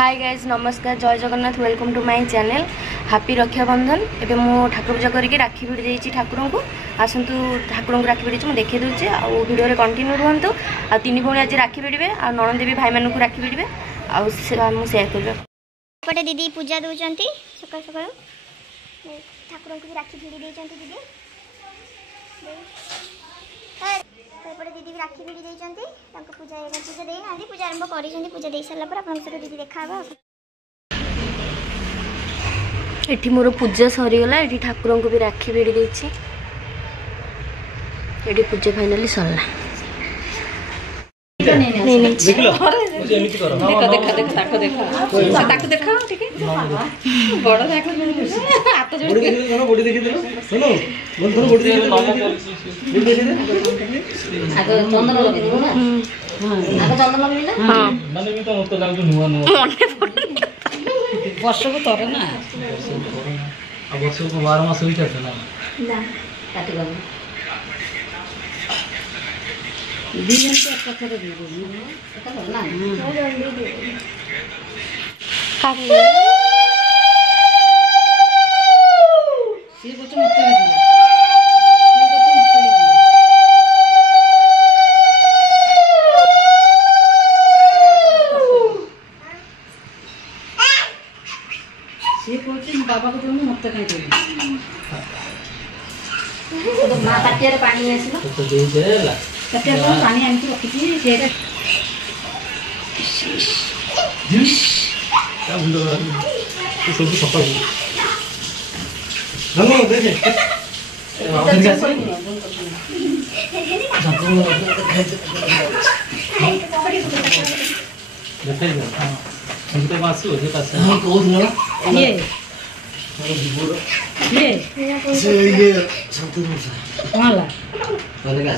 हाय guys नमस्कार जय Jagannath welcome to my channel happy Rakshabandhan. एबे मो ठाकुर पूजा करके राखी भिड़ जाइए ठाकुर को आसतु ठाकुर को राखी भिड़ी मुझे देखी दूचे आ वीडियो रे कंटिन्यू रुहतु आ तीन भौणी आज राखी भिड़े आ नणंदी भी भाई मानक राखी भिड़े आउ शेयर कर दीदी पूजा दौरान सकाल सकाल ठाकुर को राखी भिड़ी दीदी दीदी राखी भिड़ी देती पूजा पूजा देना पूजा आरंभ कर पूजा दे सारा आप दीदी देखा एठी मोर पूजा सरीगला एठी ठाकुर को भी राखी भिड़ी देछि एठी पूजा फाइनली सरला वर्ष को थोड़े ना वर्ष को 12 मास हुई जाते ना काटी गयो दिन के कथा रे एटा ना काटी सी कुछ मुत्ते दिया बाबा को देउनु मत कहीं देउनु तो मां ताटिया रे पानी आसीलो तो दे देला ताटिया रे पानी आनी रखी छी सेरे का बुंदो तो सब सफा नमो दे दे हमको मासु जे पास हां कोस न ये संतु मुसा वाला वाले का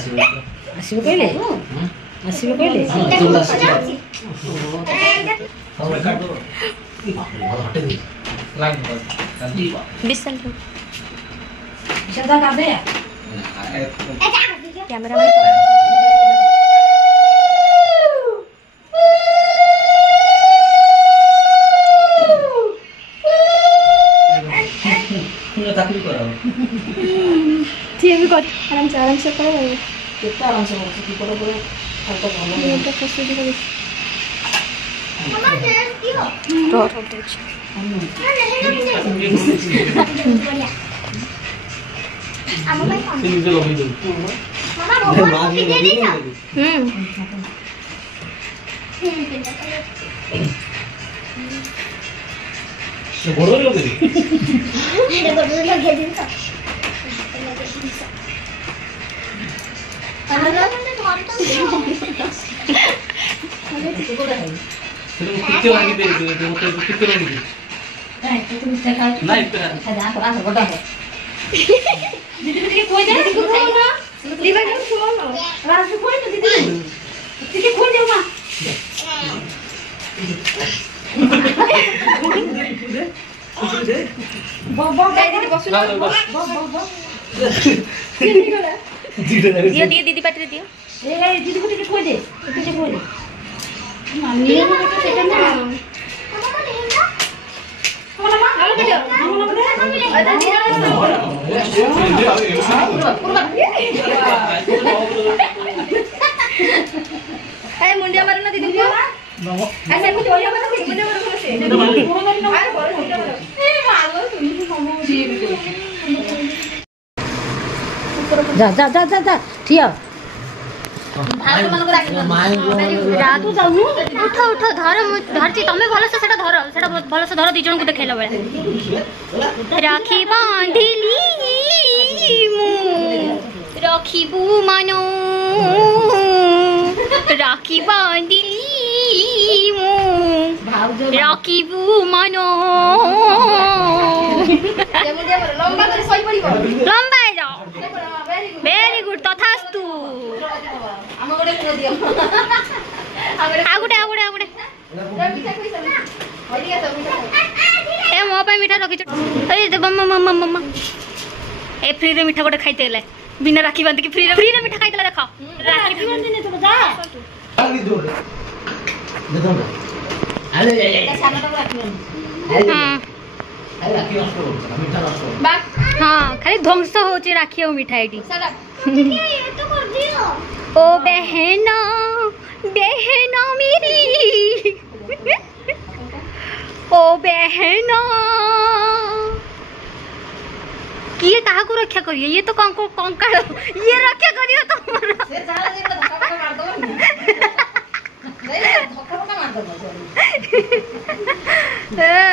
आसीबो पहले आसीबो पहले तुम आसी हम काट दो हटे दे लाग बस बिसल शब्द का दे कैमरा में ताकली करा ठीक है कर आराम से कर कितना आराम से कर की पड़ो पड़ो हल्का भालो ये तो फसे जी कर मम्मा ड्रेस दियो तो दे आमा भाई कौन तीन जो लगी दो मामा भगवान को दे दे ना ये बड़ो लगे ये बड़ो लगे दिन तो अरे तो घर तो कितने लगी दे दे मत कितने लगी दे नहीं तुम देखा नहीं इतना जा तो आ बड़ा है दीदी के कोई दे दीदी को ना लीवा के फोन रात को कोई तो दीदी के खोल दे मां बाबा दीदी बस बाबा किनी गला दियो दियो दीदी पाटे दियो ए दीदी को टिके खोल दे टिके खोल दे मामी ने तो सेटा ना मामा को देना मामा को दे मामा को दे अदा ए मुंडिया मारना दीदी को ऐसे कुछ हो जाएगा तो मुंडिया मारना से अरे बड़े मुंडिया मारो ए मारो तुम मामा जा जा जा जा जा ठिया रातू जाऊ उठ उठ धर धरची तमे भल से सेटा भल से धर दी जन को देखैला बेला राखी बांधिली मु राखीबू मानो राखी बांधिली मु राखीबू मानो लंबा कर सही पड़िबो लंबा जाओ वेरी गुड तथास्तु हम गोडे पुरो दियो आगुडे आगुडे आगुडे मीठा खोई सब होइया सब मीठा ए मो पे मीठा रखि ए दे मम्मा मम्मा मम्मा ए फ्री रे मीठा गोटे खाइते ले बिना राखी बांध के फ्री रे मीठा खाइते देखो राखी बांध ने तो जा हाँ खाली ध्वंस होची राखी और मिठाई ओ बहना बहना मेरी ओ बहना ये कहा को रक्षा करिए ये तो कंकाल ये रक्षा करियो तुम्हारा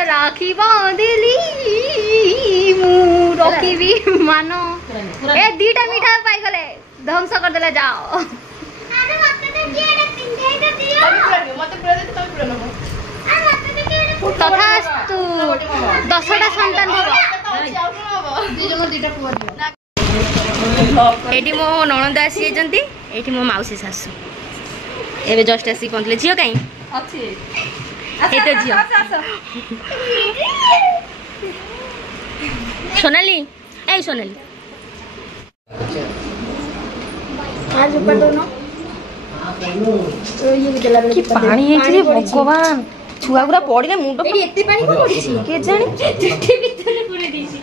राखी बांधली मु रखी भी मानो ए दीटा मिठा पाई गले ध्वंस कर देले जाओ अरे मत दे एटा पिंधाई दे दियो मत पूरा दे तो पूरा न तथास्तु 10टा संतान एटी मो ननद आसी जाइछन्ती एटी मो माउसी सासू एबे जस्ट आसी पहुँचले झियो काई अच्छी ए तो झियो सोनाली ए सोनाली आज ऊपर दोनों तो ये भी दिला कि पानी है भगवान छुआ गुरा पड़े मुंड एडी एत्ते पानी को पड़ी के जानी चट्टी भीतर पूरे देसी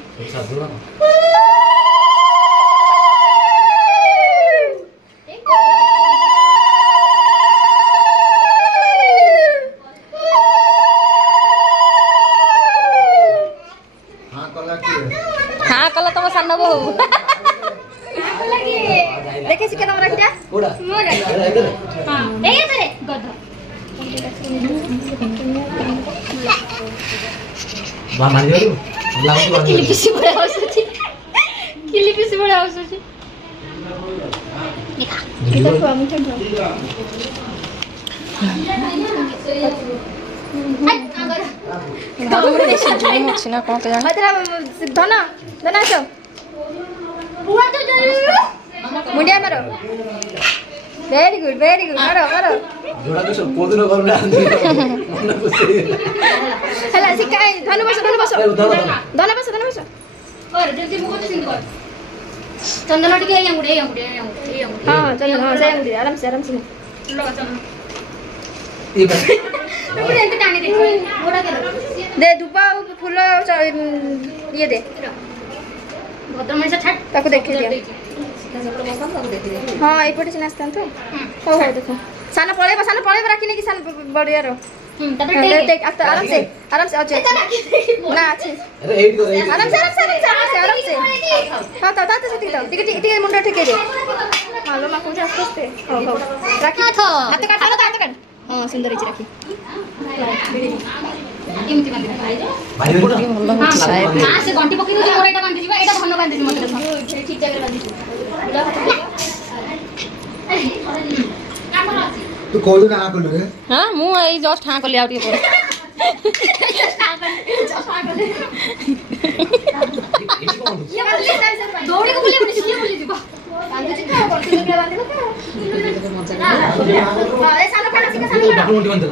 हां कला तुम सान बहु देखे सी के तुम रखिया कोडा मोर हां ए तेरे गध बा मार दियो लागु किली पिसी बड़ा हसुची किली पिसी बड़ा हसुची देखा किता को हम थे ना कौन तो जाना धना धना सब बुआ तो मुंडिया मारो वेरी गुड मारो मारो जोड़ा तो सब कोदिनो करना मन खुशी हला सिकाई धनु बस धना बस और जल्दी मुको तो सिंग कर चंदन टिके ए अंगुडे हां चंदन हां से अंगुडे आराम से लो चंदन ये बस मुझे एंते टाणी दे मोड़ा के दे दुबा फूल ये दे भद्र मनीषा छाट ताको देखे दिया हां एपटे से नास्ता तो हो देखो साना पळेबा राखी नहीं कि सान बड़िया रो देख आराम से अच्छे ना अच्छे अरे एट कर आराम से हां ता से टिके मुंडा ठेके दे हालो मा कोजा आस्ते हो राखी हाथ काट हां सुंदर अछि राखी एमती बांधी भाई बोल हां से घंटी पकि दे मोर एटा बांधी दिबा एटा धन बांधी मत ठीक जगह बांधी तू कोई ना हां करले हां मु ए जस्ट हां करली आउटी पर दौड़ी को बुले बुले जीवा बांधी जी का करते के बांधी को हां ए सानो खाना सिका सानो डॉक्यूमेंट बंद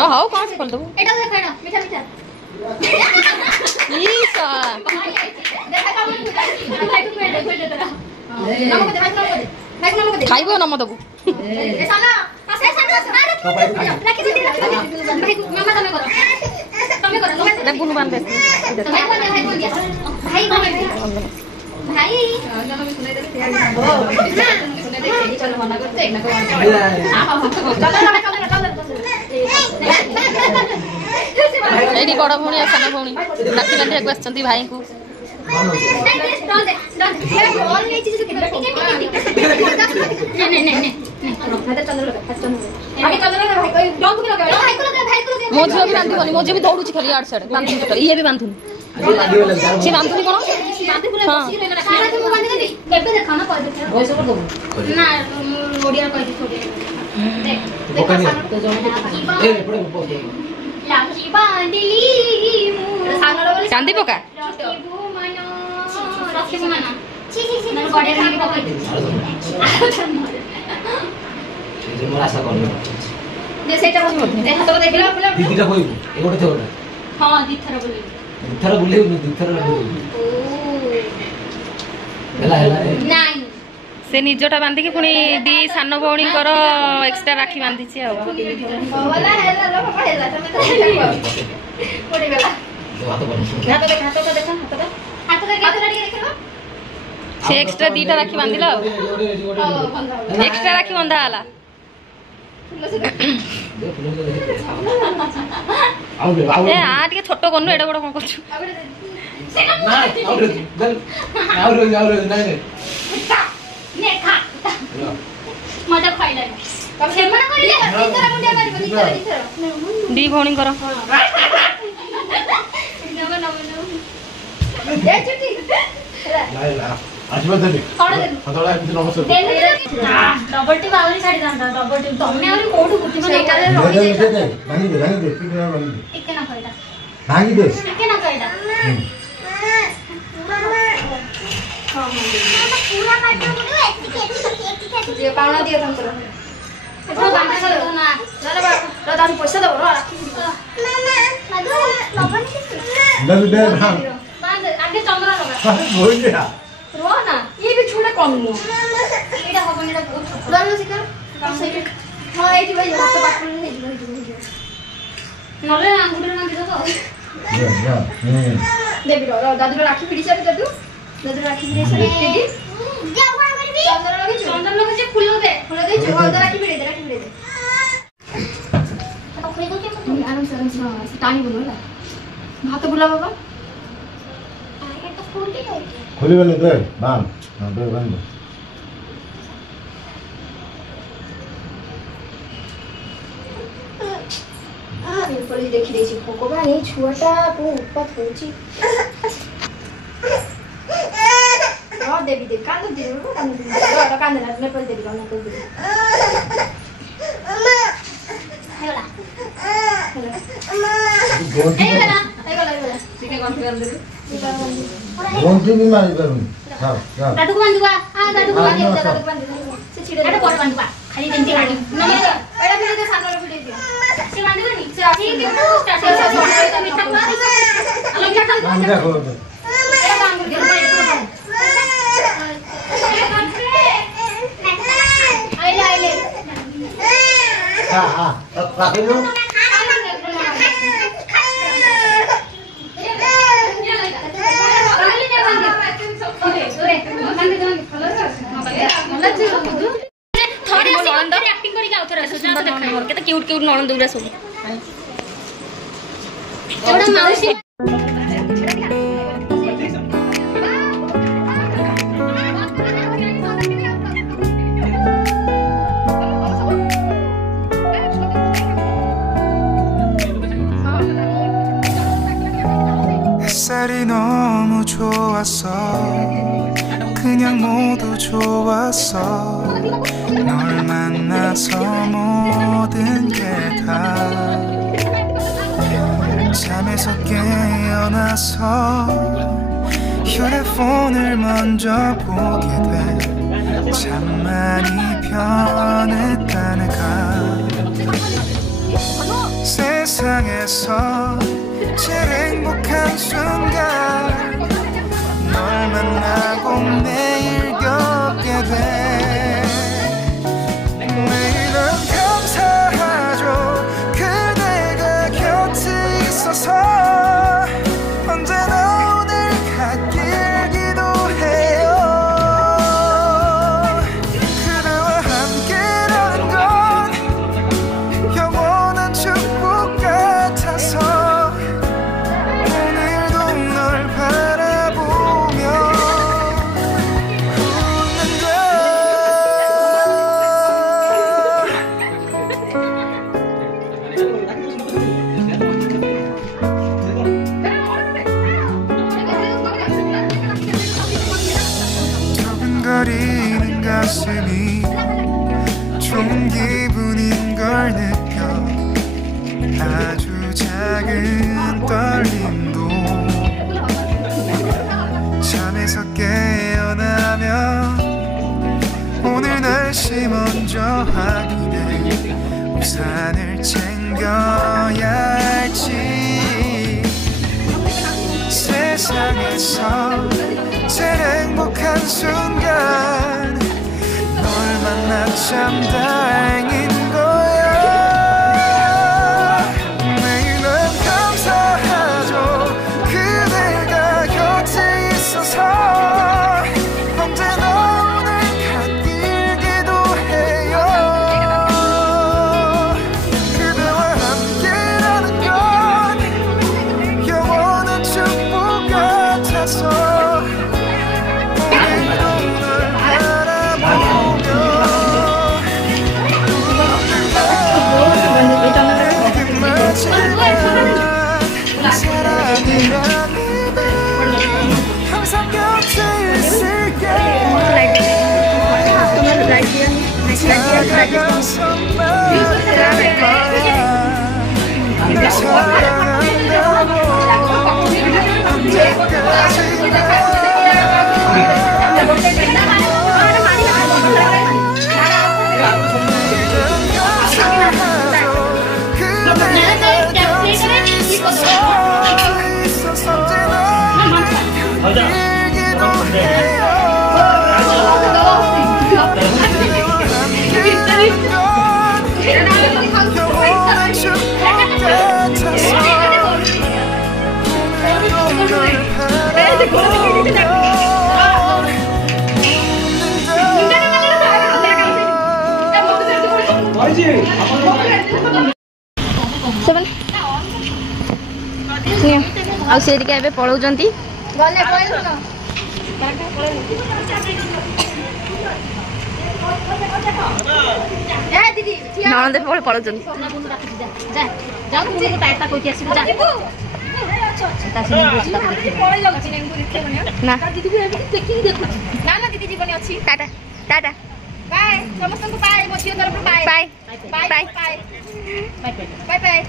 ओ हाउ कहां से खोल दबो एटा देख ना मीठा ई सा देखा का भाई को दे तेरा नमक दे भाई को दे खाइबो नम दबो ए साना से साना राखी दे भाई को मामा तमे करो दे बुनु बांध दे भाई सुने दे चलो मना करते एक ना को एडी बड़ भौणी आ साना भौणी राखी बांधे को आछंती भाई को मो झियो भी बांधुनी मो झियो भी दौड़ुची खाली आड़ साड़ बांधुनी टोटल ये भी बांधुनी से बांधुनी कोन हां केबे देखा ना कर दे वॉइस ओवर दो ना ओडिया कह दे छोड़े देख ए पड़े ऊपर लाठी बांधली सांगलो बोले चांदी पका राखी मना छी मन बड़े राखी पका जे मोर आशा करले दे सेटा दे हाथ को देखला दीदीटा होई एगोटे थे ओटा हां दिथर बोले दिथर बुले दिथर ओ हला नहीं से निजटा बांधिकी पुणी दी सान भौणीकर एक्सट्रा राखी बांधिची आ से एक्स्ट्रा दीटा राखी बांधिला एक्स्ट्रा राखी बंधा हला ए आ टिके छोटो करनु एडा बड़ कोन करछु दी भौणी कर आशीर्वाद दे हतोला एमती नमस्कार डबल टी बावली साडी दांता डबल टी तमे आउरी कोठु गुटी म एटा रे भांगी दे कितना भांगी दे टिके ना कइटा भांगी दे टिके ना कइटा पूरा काटो गुडी एति ये पावना दियो तंत्र एतो बांधा कर ना ना दान पैसा दो राखी मामा लबन के दे दे भांग बांध आगे चंद्र लगा बोल दे रो ना ये भी छुले कम नो एटा हबन एटा बहुत दान सिकर काम से हां एटी भाई रास्ता बात करने नले आंगुडे ना दिदो तो या दे भी रो दादू राखी पिड़ी से दादू राखी पिड़ी से दे जा कोन करबी चंद्र लगे जे फूल दे जो राखी पिड़ी दे तो खोई दो के आराम से टानी बोलो ना हाथ बुला बाबा आगे तो फूल के गई खोली वाले दे बांध ना दे बांध पड़ी देखी देछि भगवान ए छुआटा को उत्पात होछि रो देवी दे कांद दे रो कांद ना ने पड़ी देवी कांद कर दे हेला एगला सीने कॉन्फिगर दे गोंटी भी मारी करूं हां हां दादू को बांधवा हां दादू को दादू बांध बंद से छिड़े एटा कोड बांधवा खाली जेंती राणी ना एड़ा भी दे सानो रे दियो से बांधवा नी ठीक है स्टार्ट से मीठा पा अलग मीठा बांध दे खोल दे एड़ा बांध दे आइले हां हां राख लो क्यूट क्यूट नणंद गुरा सब एवढा मावशी 햇살이 너무 좋았어 그냥 모두 좋았어 널 만나서 모든 게 다 잠에서 깨어나서 휴대폰을 먼저 보게 돼 참 많이 변했다네가 세상에서 제일 행복한 순간 널 만나고 매일 겪게 돼 매일은 감사하죠 그대가 곁에 있어서 언제나 오늘 갓길 기도해요 그대와 함께라는 건 영원한 축복 같아서 오늘도 널 바라보며 웃는다 두근거리는 가슴이 좋은 기분인 걸 느껴 아주 작은 떨림도 잠에서 깨어나면 오늘 날씨 먼저 확인해 우산을 챙겨야 할지 세상에서 제일 행복한 순간 참 다행인 거야. 매일 난 감사하죠. 그대가 곁에 있어서. 언제나 오늘 갓길기도 해요. 그대와 함께라는 건 영원한 축복 같아서. 오늘도 널 바라보며 그게 마지막 사랑이란데 항상 곁에 있을게. 다가가서 말할 거야. 사랑한다고 언제까지나. ଆଉ ସେ ଟିକେ ଏବେ ପଳଉଛନ୍ତି। ଗଲେ ପଳେଇବୁ ନା ଏ ଦିଦି ନଣନ୍ଦ ପଳଉଛନ୍ତି। ନା ନା ଦିଦି ଜୀବନ ଅଛି। ଟାଟା ଟାଟା ବାଏ ସମସ୍ତଙ୍କୁ ବାଏ ମୋ ଝିଅ ତରଫରୁ bye bye bye bye bye bye bye